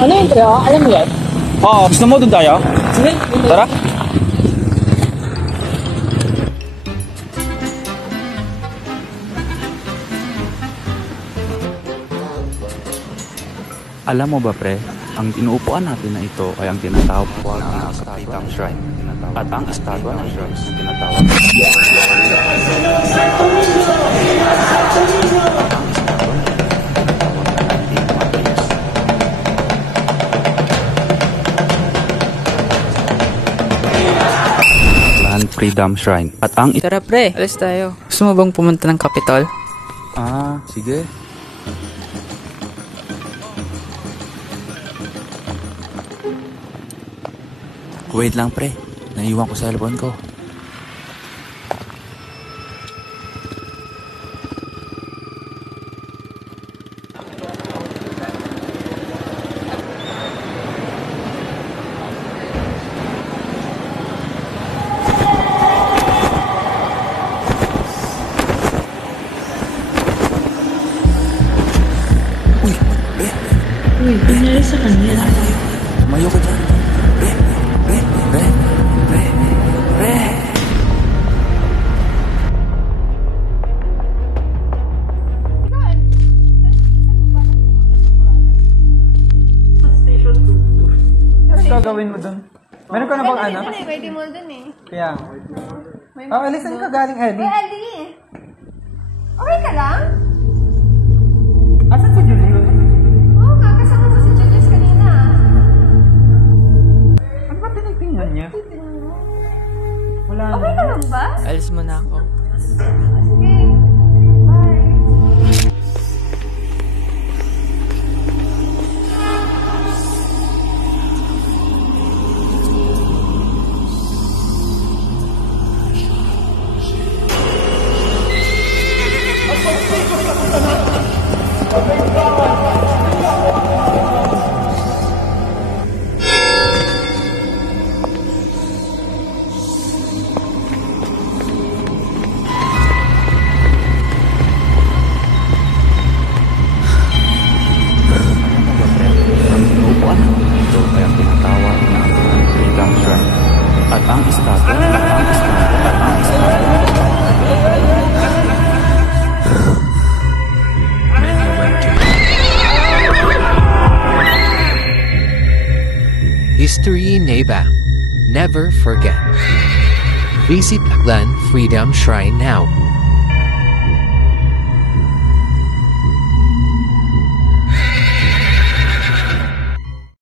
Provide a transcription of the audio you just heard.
Ano yun, Trio? Alam mo yan? Oo, gusto mo doon tayo? Sige. Tara. Alam mo ba pre, ang inuupuan natin na ito ay ang tinatawag na Freedom Shrine. At ang estatwa na ito ang tinatawag Freedom Shrine. At ang Tara pre, alis tayo. Gusto mo bang pumunta ng Capitol? sige. Wait lang pre, naiwan ko sa cellphone ko. Uy, nangyari sa kanya. Tumayo ka dyan. Pre. Ano gagawin mo dun? Meron ka na bang anak? Pwede mo dun eh. Kaya. Alisan ka galing, Ellie. Uy, Ellie! Okay ka lang? Asan si Julie? Oo nga, kasama ko si Julius kanina. Ano ba tinitingnan niya? Wala na. Okay ka lang ba? Alis mo na ako. Sige. Bye. At ang estatwa History Neighbor. Never forget. Visit Aklan Freedom Shrine now.